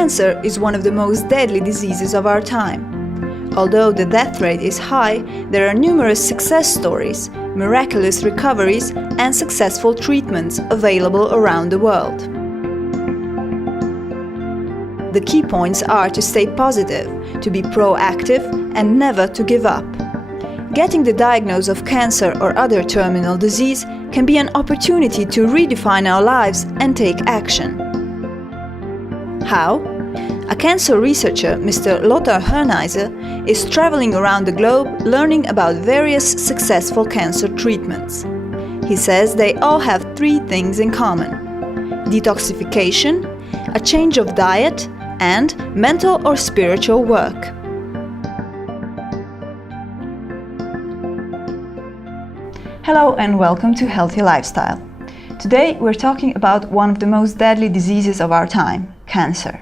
Cancer is one of the most deadly diseases of our time. Although the death rate is high, there are numerous success stories, miraculous recoveries, and successful treatments available around the world. The key points are to stay positive, to be proactive, and never to give up. Getting the diagnosis of cancer or other terminal disease can be an opportunity to redefine our lives and take action. How? A cancer researcher, Mr. Lothars Interview, is traveling around the globe learning about various successful cancer treatments. He says they all have three things in common: detoxification, a change of diet, and mental or spiritual work. Hello and welcome to Healthy Lifestyle. Today we're talking about one of the most deadly diseases of our time, cancer.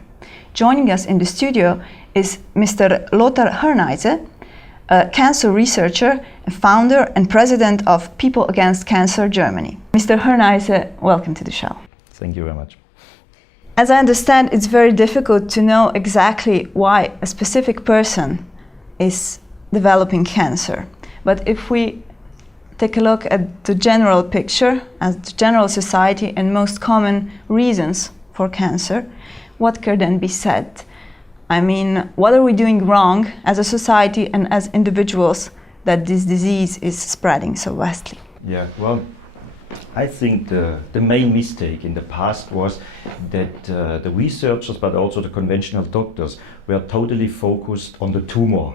Joining us in the studio is Mr. Lothars Interview, a cancer researcher, founder and president of People Against Cancer Germany. Mr. Interview, welcome to the show. Thank you very much. As I understand, it's very difficult to know exactly why a specific person is developing cancer. But if we take a look at the general picture, at the general society and most common reasons for cancer, what can then be said? I mean, what are we doing wrong as a society and as individuals that this disease is spreading so vastly? Yeah, well, I think the main mistake in the past was that the researchers, but also the conventional doctors, were totally focused on the tumor.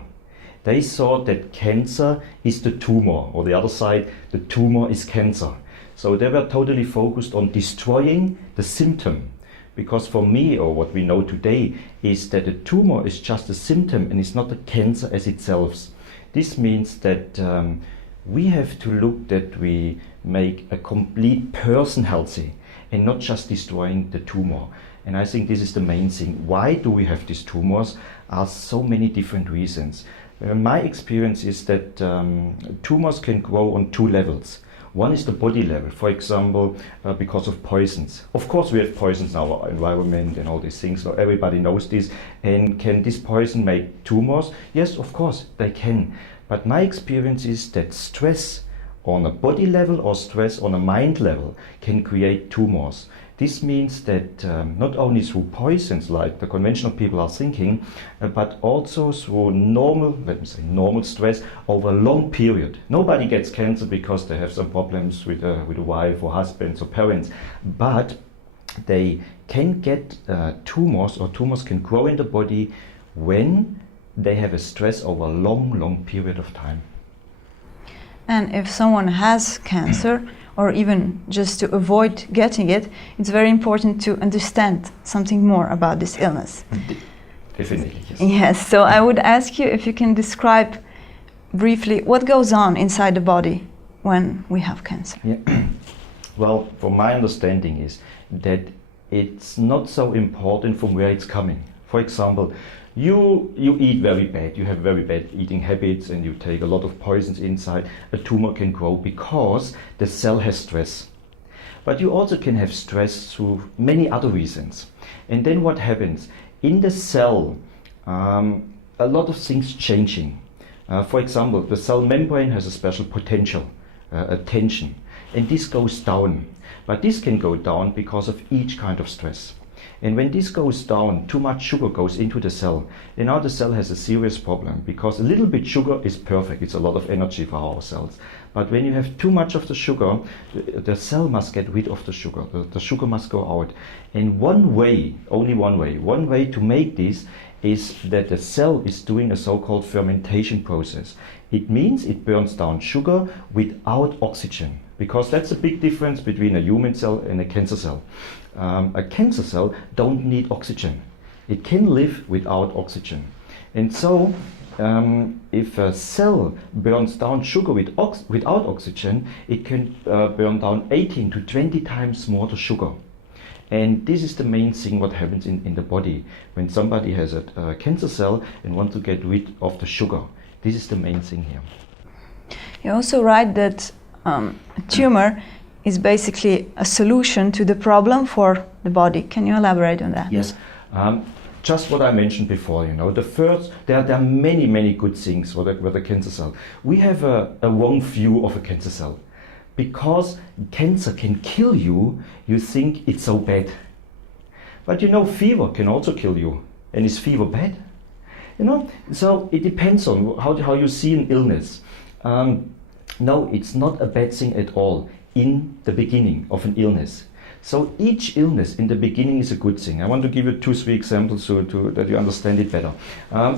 They thought that cancer is the tumor, or the other side, the tumor is cancer. So they were totally focused on destroying the symptom. Because for me, or what we know today, is that the tumor is just a symptom and it's not the cancer as itself. This means that we have to look that we make a complete person healthy and not just destroying the tumor. And I think this is the main thing. Why do we have these tumors? Are so many different reasons. My experience is that tumors can grow on two levels. One is the body level, for example, because of poisons. Of course we have poisons in our environment and all these things, so everybody knows this. And can this poison make tumors? Yes, of course, they can. But my experience is that stress on a body level or stress on a mind level can create tumors. This means that not only through poisons, like the conventional people are thinking, but also through normal stress over a long period. Nobody gets cancer because they have some problems with a wife or husband or parents, but they can get tumors, or tumors can grow in the body when they have a stress over a long period of time. And if someone has cancer, or even just to avoid getting it, it's very important to understand something more about this illness. Definitely, yes. Yes, so I would ask you if you can describe briefly what goes on inside the body when we have cancer. Yeah. Well, from my understanding is that it's not so important from where it's coming. For example, you eat very bad, you have very bad eating habits and you take a lot of poisons inside, a tumor can grow because the cell has stress. But you also can have stress through many other reasons. And then what happens? In the cell, a lot of things changing. For example, the cell membrane has a special potential, a tension, and this goes down. But this can go down because of each kind of stress. And when this goes down, too much sugar goes into the cell. And now the cell has a serious problem, because a little bit sugar is perfect. It's a lot of energy for our cells. But when you have too much of the sugar, the cell must get rid of the sugar. The sugar must go out. And one way, only one way to make this is that the cell is doing a so-called fermentation process. It means it burns down sugar without oxygen, because that's a big difference between a human cell and a cancer cell. A cancer cell don't need oxygen. It can live without oxygen. And so if a cell burns down sugar without oxygen, it can burn down 18 to 20 times more the sugar. And this is the main thing what happens in the body when somebody has a cancer cell and wants to get rid of the sugar. This is the main thing here. You also write that a tumor is basically a solution to the problem for the body. Can you elaborate on that? Yes. just what I mentioned before, the first, there are many good things with the cancer cell. We have a wrong view of a cancer cell. Because cancer can kill you, you think it's so bad. But fever can also kill you. And is fever bad? So it depends on how you see an illness. No, it's not a bad thing at all in the beginning of an illness. So each illness in the beginning is a good thing. I want to give you 2-3 examples so that you understand it better.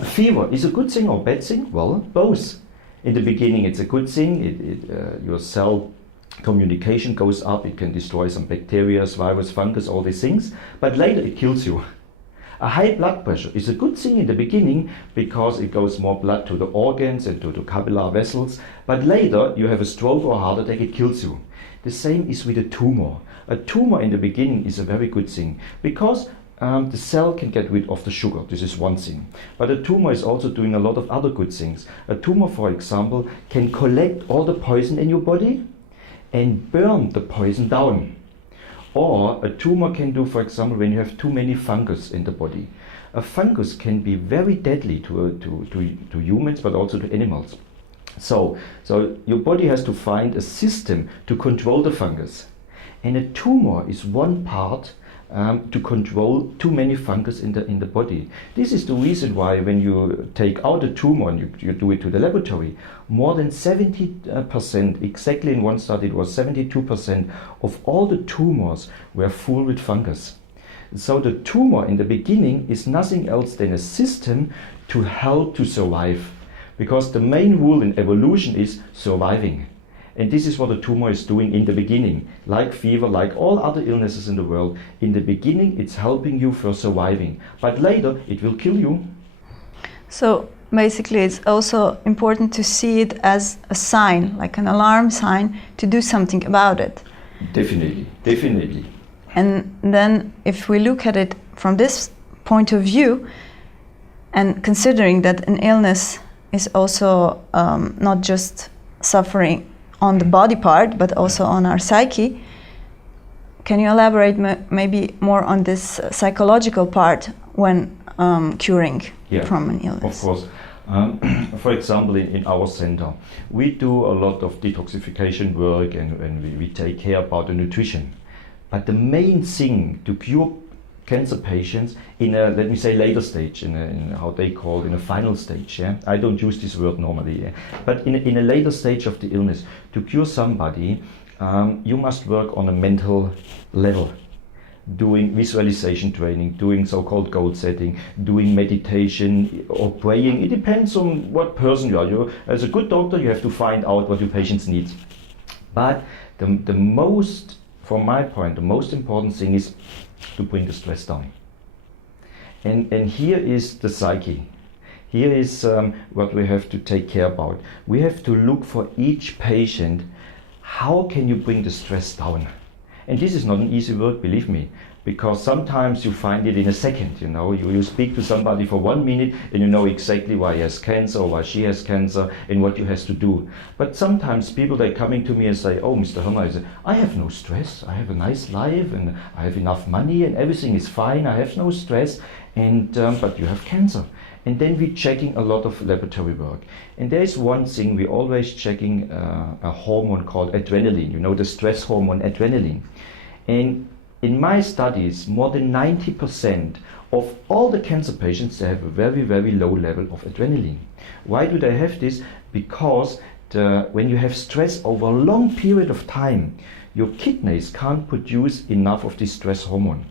Fever is a good thing or bad thing? Well, both. In the beginning it's a good thing. Your cell communication goes up. It can destroy some bacteria, virus, fungus, all these things. But later it kills you. A high blood pressure is a good thing in the beginning because it goes more blood to the organs and to the capillary vessels. But later you have a stroke or a heart attack, it kills you. The same is with a tumor. A tumor in the beginning is a very good thing because the cell can get rid of the sugar. This is one thing. But a tumor is also doing a lot of other good things. A tumor, for example, can collect all the poison in your body and burn the poison down. Or a tumor can do, for example, when you have too many fungus in the body. A fungus can be very deadly to humans, but also to animals. So your body has to find a system to control the fungus. And a tumor is one part to control too many fungus in the body. This is the reason why when you take out a tumor and you do it to the laboratory, more than 70%, exactly in one study it was 72% of all the tumors were full with fungus. So the tumor in the beginning is nothing else than a system to help to survive. Because the main rule in evolution is surviving. And this is what a tumor is doing in the beginning. Like fever, like all other illnesses in the world. In the beginning, it's helping you for surviving. But later, it will kill you. So basically, it's also important to see it as a sign, like an alarm sign, to do something about it. Definitely. And then if we look at it from this point of view, and considering that an illness is also not just suffering on the body part, but also on our psyche. Can you elaborate maybe more on this psychological part when curing from an illness? Of course. For example, in our center, we do a lot of detoxification work and we take care about the nutrition. But the main thing to cure cancer patients in a, let me say, later stage, in how they call it, in a final stage. Yeah? I don't use this word normally, yeah? But in a later stage of the illness, to cure somebody, you must work on a mental level, doing visualization training, doing so-called goal setting, doing meditation or praying. It depends on what person you are. As a good doctor, you have to find out what your patients need. But the most, from my point, the most important thing is to bring the stress down. And here is the psyche. Here is what we have to take care about. We have to look for each patient, how can you bring the stress down? And this is not an easy work, believe me, because sometimes you find it in a second, you speak to somebody for 1 minute and you know exactly why he has cancer or why she has cancer and what you have to do. But sometimes people, they're coming to me and say, oh, Mr. Verma, I have no stress, I have a nice life and I have enough money and everything is fine, I have no stress, and but you have cancer. And then we're checking a lot of laboratory work. And there is one thing, we're always checking a hormone called adrenaline, the stress hormone adrenaline. And in my studies, more than 90% of all the cancer patients, they have a very, very low level of adrenaline. Why do they have this? Because when you have stress over a long period of time, your kidneys can't produce enough of this stress hormone.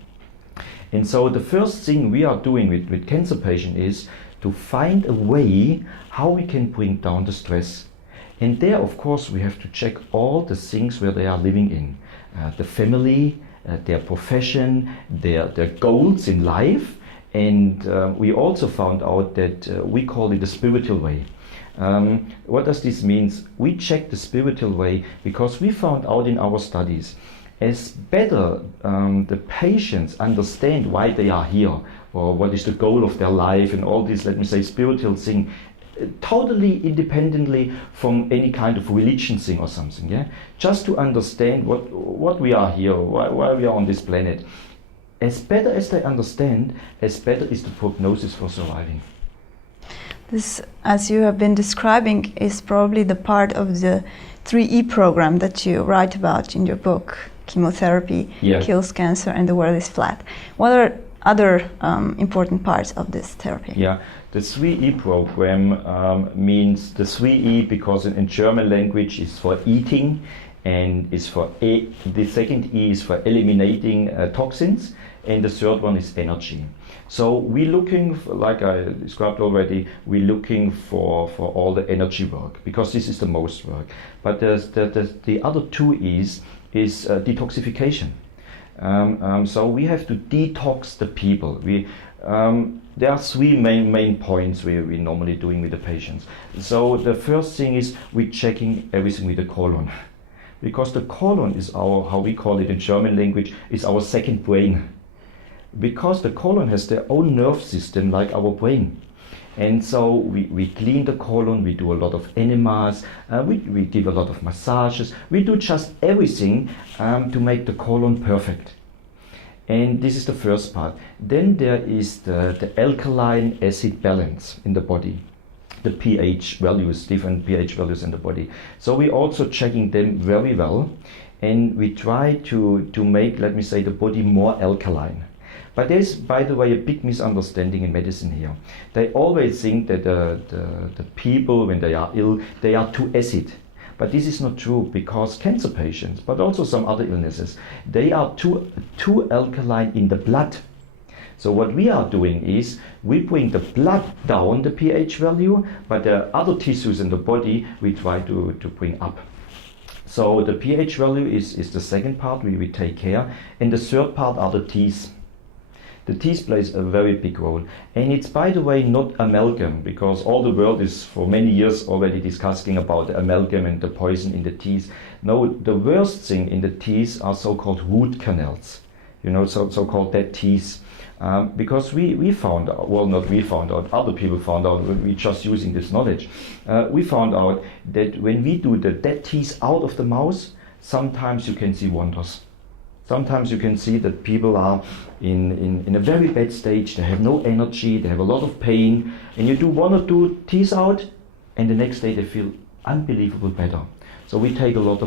And so the first thing we are doing with cancer patients is to find a way how we can bring down the stress. And there, of course, we have to check all the things where they are living in. The family, their profession, their goals in life. And we also found out that we call it the spiritual way. What does this mean? We check the spiritual way because we found out in our studies, as better the patients understand why they are here or what is the goal of their life and all this, let me say, spiritual thing, totally independently from any kind of religion thing or something, yeah? Just to understand what we are here, why we are on this planet. as better as they understand, as better is the prognosis for surviving. This, as you have been describing, is probably the part of the 3E program that you write about in your book, Chemotherapy Kills Cancer and the World is Flat. What are other important parts of this therapy? Yeah, the 3E program means the 3E because in German language is for eating, and is for the second E is for eliminating toxins, and the third one is energy. So we're looking, like I described already, we're looking for all the energy work, because this is the most work. But the other two E's is detoxification. So we have to detox the people. There are three main points we're normally doing with the patients. So the first thing is we're checking everything with the colon. Because the colon is our, how we call it in German language, is our second brain. Because the colon has their own nerve system like our brain. And so we clean the colon, we do a lot of enemas, we give a lot of massages, we do just everything to make the colon perfect. And this is the first part. Then there is the alkaline acid balance in the body. The pH values, different pH values in the body. So we're also checking them very well, and we try to make, let me say, the body more alkaline. But there's, by the way, a big misunderstanding in medicine here. They always think that the people, when they are ill, they are too acid. But this is not true, because cancer patients, but also some other illnesses, they are too alkaline in the blood. So what we are doing is we bring the blood down, the pH value, but the other tissues in the body we try to bring up. So the pH value is the second part we take care, and the third part are the teeth. The teeth plays a very big role, and it's, by the way, not amalgam, because all the world is for many years already discussing about the amalgam and the poison in the teeth. No, the worst thing in the teeth are so-called root canals, you know, so-called dead teeth. Because we found out, well, not we found out, other people found out, we're just using this knowledge. We found out that when we do the dead teeth out of the mouth, sometimes you can see wonders. Sometimes you can see that people are in a very bad stage, they have no energy, they have a lot of pain, and you do one or two teeth out, and the next day they feel unbelievable better. So we take a lot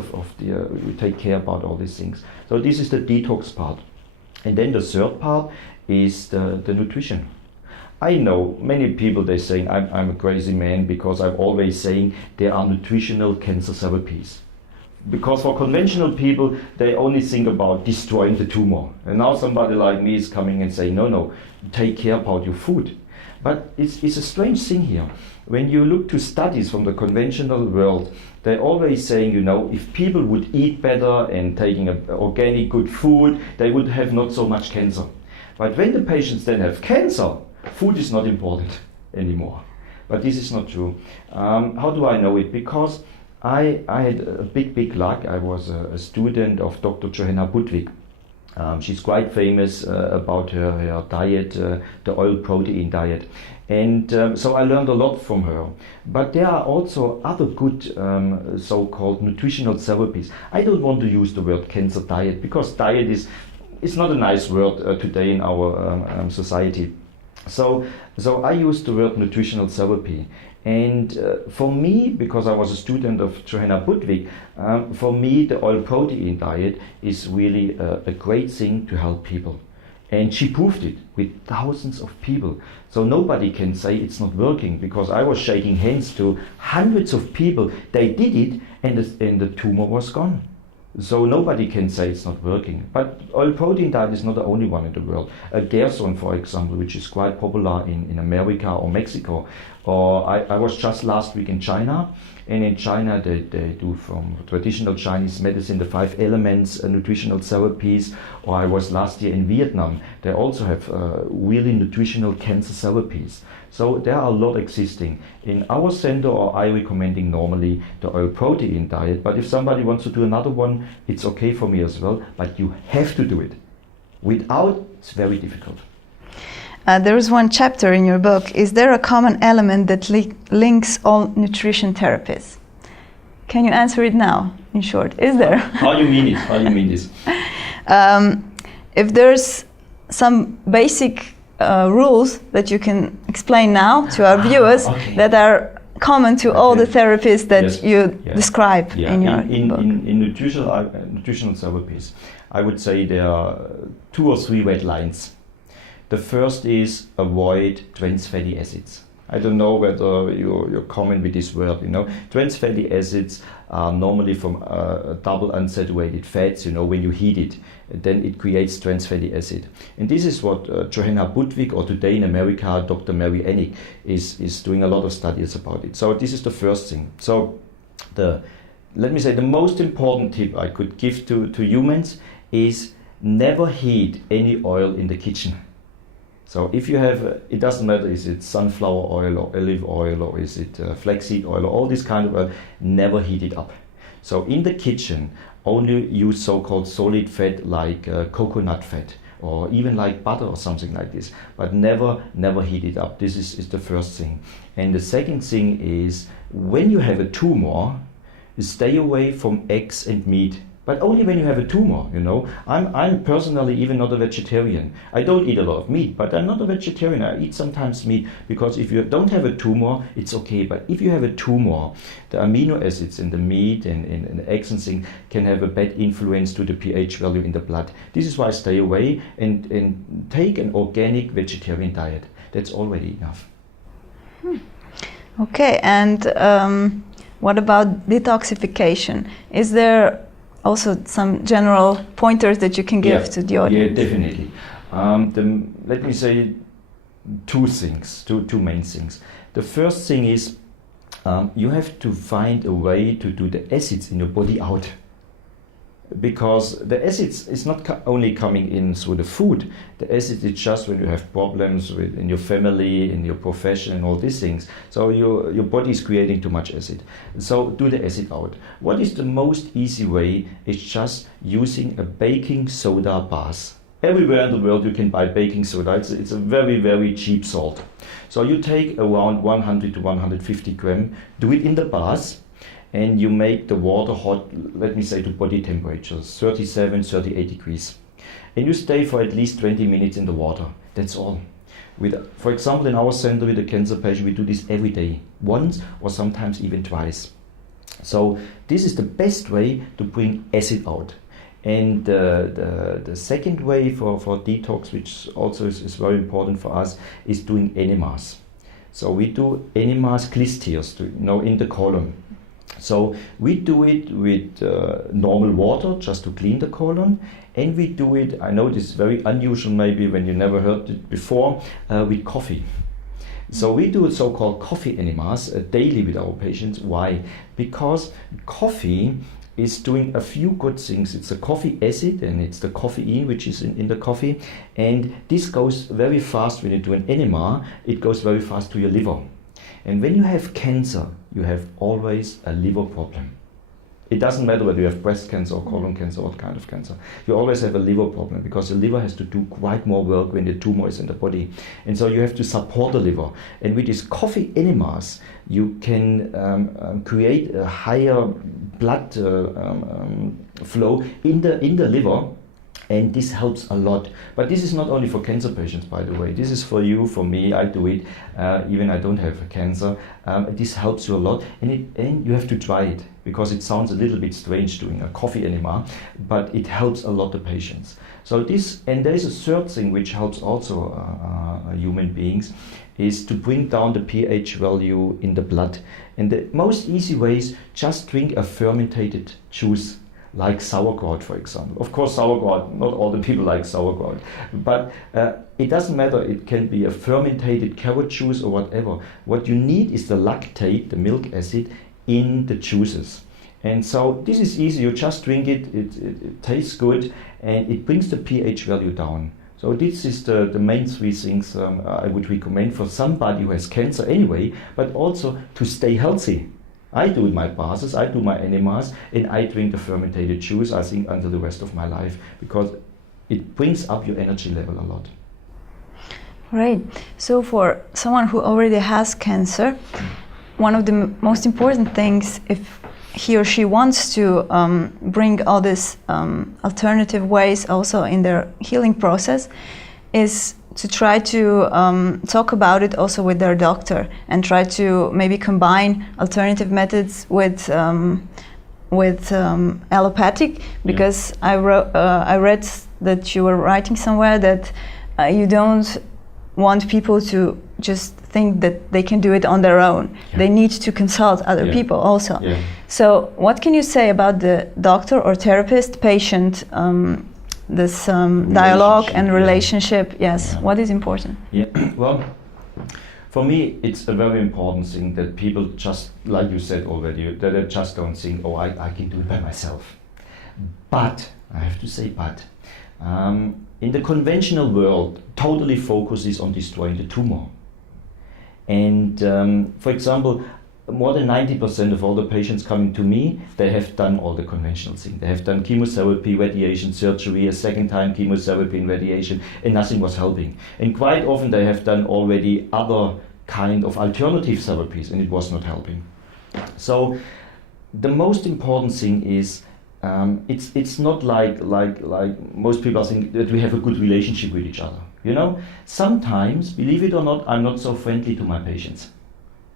we take care about all these things. So this is the detox part. And then the third part is the nutrition. I know many people, they're saying I'm a crazy man because I'm always saying there are nutritional cancer therapies. Because for conventional people, they only think about destroying the tumor. And now somebody like me is coming and saying, no, take care about your food. But it's a strange thing here. When you look to studies from the conventional world, they're always saying, you know, if people would eat better and taking organic good food, they would have not so much cancer. But when the patients then have cancer, food is not important anymore. But this is not true. How do I know it? Because I had a big luck. I was a student of Dr. Budwig. She's quite famous about her diet, the oil protein diet. And so I learned a lot from her. But there are also other good so-called nutritional therapies. I don't want to use the word cancer diet, because diet is not a nice word today in our society. So I use the word nutritional therapy. And for me, because I was a student of Johanna Budwig, for me the oil protein diet is really a great thing to help people. And she proved it with thousands of people. So nobody can say it's not working, because I was shaking hands to hundreds of people. They did it, and the tumor was gone. So nobody can say it's not working. But oil protein diet is not the only one in the world. A Gerson, for example, which is quite popular in America or Mexico. Or I was just last week in China, and in China they do from traditional Chinese medicine the 5 elements, nutritional therapies. Or I was last year in Vietnam. They also have really nutritional cancer therapies. So there are a lot existing. In our center, or I recommending normally the oil protein diet, but if somebody wants to do another one, it's okay for me as well, but you have to do it. Without, it's very difficult. There is one chapter in your book. Is there a common element that links all nutrition therapies? Can you answer it now, in short? Is there? How do you mean it? How do you mean this? If there's some basic rules that you can explain now to our viewers that are common to all the therapies that you describe in your book. In nutritional therapies, I would say there are 2 or 3 red lines. The first is avoid trans fatty acids. I don't know whether you're common with this word, Trans fatty acids are normally from double unsaturated fats, when you heat it, then it creates trans fatty acid. And this is what Johanna Budwig, or today in America, Dr. Mary Ennick, is doing a lot of studies about it. So this is the first thing. So let me say the most important tip I could give to humans is never heat any oil in the kitchen. So if you have, it doesn't matter, is it sunflower oil or olive oil or is it flaxseed oil or all this kind of oil, never heat it up. So in the kitchen, only use so-called solid fat like coconut fat or even like butter or something like this, but never heat it up. This is the first thing. And the second thing is, when you have a tumor, stay away from eggs and meat. But only when you have a tumor, I'm personally even not a vegetarian. I don't eat a lot of meat, but I'm not a vegetarian. I eat sometimes meat, because if you don't have a tumor, it's okay. But if you have a tumor, the amino acids in the meat and the eggs and things can have a bad influence to the pH value in the blood. This is why I stay away and take an organic vegetarian diet. That's already enough. Okay, and what about detoxification? Is there also some general pointers that you can give to the audience? Yeah, definitely. Let me say 2 things, two main things. The first thing is you have to find a way to do the acids in your body out. Because the acids is not only coming in through the food. The acid is just when you have problems in your family, in your profession, and all these things. So your body is creating too much acid. So do the acid out. What is the most easy way? Is just using a baking soda bath. Everywhere in the world you can buy baking soda. It's a very, very cheap salt. So you take around 100 to 150 grams, do it in the bath, and you make the water hot, let me say to body temperature, 37, 38 degrees. And you stay for at least 20 minutes in the water. That's all. For example, in our center with a cancer patient, we do this every day, once or sometimes even twice. So this is the best way to bring acid out. And the second way for detox, which also is very important for us, is doing enemas. So we do enemas clysteres, in the colon. So we do it with normal water just to clean the colon, and we do it, I know this is very unusual maybe when you never heard it before, with coffee. So we do so-called coffee enemas daily with our patients. Why? Because coffee is doing a few good things. It's a coffee acid and it's the caffeine which is in the coffee, and this goes very fast when you do an enema. It goes very fast to your liver. And when you have cancer, you have always a liver problem. It doesn't matter whether you have breast cancer or colon cancer or what kind of cancer. You always have a liver problem because the liver has to do quite more work when the tumor is in the body. And so you have to support the liver. And with these coffee enemas, you can create a higher blood flow in the liver. And this helps a lot. But this is not only for cancer patients, by the way. This is for you, for me. I do it, even I don't have cancer. This helps you a lot. And you have to try it, because it sounds a little bit strange doing a coffee enema, but it helps a lot the patients. So this, and there is a third thing which helps also human beings, is to bring down the pH value in the blood. And the most easy way is just drink a fermented juice, like sauerkraut, for example. Of course, sauerkraut, not all the people like sauerkraut, but it doesn't matter. It can be a fermented carrot juice or whatever. What you need is the lactate, the milk acid, in the juices. And so this is easy. You just drink it. It tastes good, and it brings the pH value down. So this is the main 3 things I would recommend for somebody who has cancer anyway, but also to stay healthy. I do my baths, I do my enemas, and I drink the fermented juice, I think, until the rest of my life, because it brings up your energy level a lot. Right. So for someone who already has cancer, one of the most important things, if he or she wants to bring all these alternative ways also in their healing process, is to try to talk about it also with their doctor and try to maybe combine alternative methods with allopathic, because I read that you were writing somewhere that you don't want people to just think that they can do it on their own. Yeah. They need to consult other people also. Yeah. So what can you say about the doctor or therapist patient this dialogue and relationship? Yes. Yeah. What is important? Yeah. Well, for me, it's a very important thing that people just, like you said already, that they just don't think, oh, I can do it by myself. But, I have to say but, in the conventional world, totally focuses on destroying the tumor. And for example, more than 90% of all the patients coming to me, they have done all the conventional things. They have done chemotherapy, radiation, surgery, a second time chemotherapy and radiation, and nothing was helping. And quite often they have done already other kind of alternative therapies, and it was not helping. So the most important thing is it's not like most people think that we have a good relationship with each other. You know, sometimes, believe it or not, I'm not so friendly to my patients.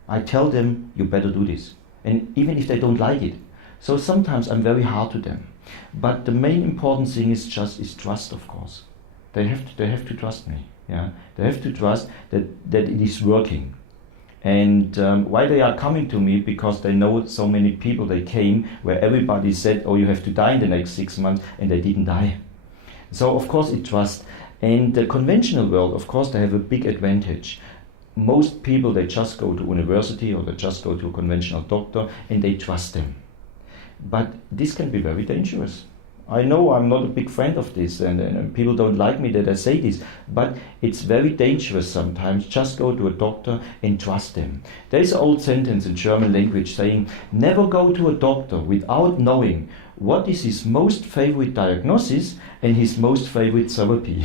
I tell them, you better do this. And even if they don't like it. So sometimes I'm very hard to them. But the main important thing is trust, of course. They have to trust me. Yeah, they have to trust that it is working. And why they are coming to me, because they know so many people, they came where everybody said, oh, you have to die in the next 6 months, and they didn't die. So of course it trust. And the conventional world, of course, they have a big advantage. Most people, they just go to university or they just go to a conventional doctor and they trust them. But this can be very dangerous. I know I'm not a big friend of this, and people don't like me that I say this, but it's very dangerous sometimes. Just go to a doctor and trust them. There is an old sentence in German language saying, never go to a doctor without knowing what is his most favorite diagnosis and his most favorite therapy.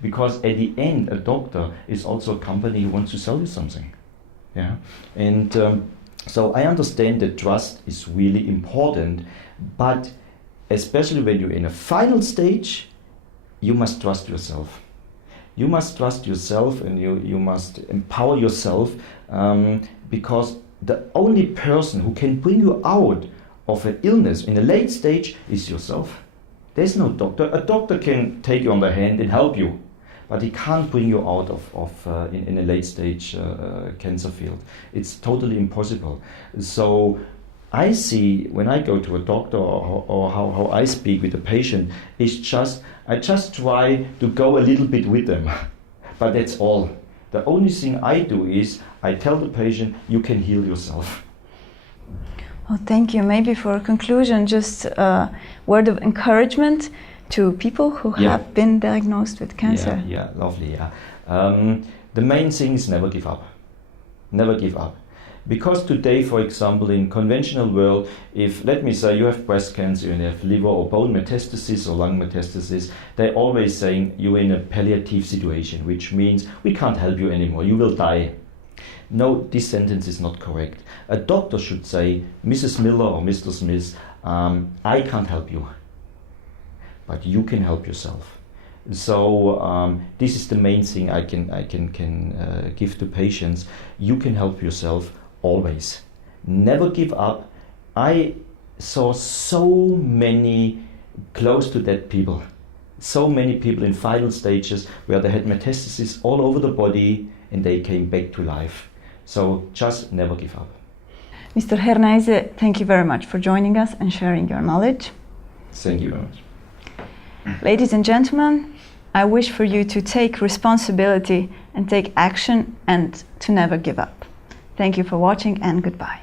Because at the end, a doctor is also a company who wants to sell you something. Yeah, and so I understand that trust is really important, but especially when you're in a final stage, you must trust yourself. You must trust yourself, and you must empower yourself, because the only person who can bring you out of an illness in a late stage is yourself. There's no doctor. A doctor can take you on the hand and help you, but he can't bring you out in a late stage cancer field. It's totally impossible. So I see, when I go to a doctor or how I speak with a patient, I just try to go a little bit with them, but that's all. The only thing I do is I tell the patient, you can heal yourself. Well, thank you. Maybe for a conclusion, just a word of encouragement to people who have been diagnosed with cancer. Yeah, lovely. Yeah. The main thing is never give up. Never give up. Because today, for example, in conventional world, if, let me say, you have breast cancer and you have liver or bone metastasis or lung metastasis, they're always saying you're in a palliative situation, which means we can't help you anymore, you will die. No, this sentence is not correct. A doctor should say, Mrs. Miller or Mr. Smith, I can't help you, but you can help yourself. So this is the main thing I can give to patients. You can help yourself always. Never give up. I saw so many close to dead people. So many people in final stages where they had metastases all over the body and they came back to life. So just never give up. Mr. Herneise, thank you very much for joining us and sharing your knowledge. Thank you very much. Ladies and gentlemen, I wish for you to take responsibility and take action and to never give up. Thank you for watching, and goodbye.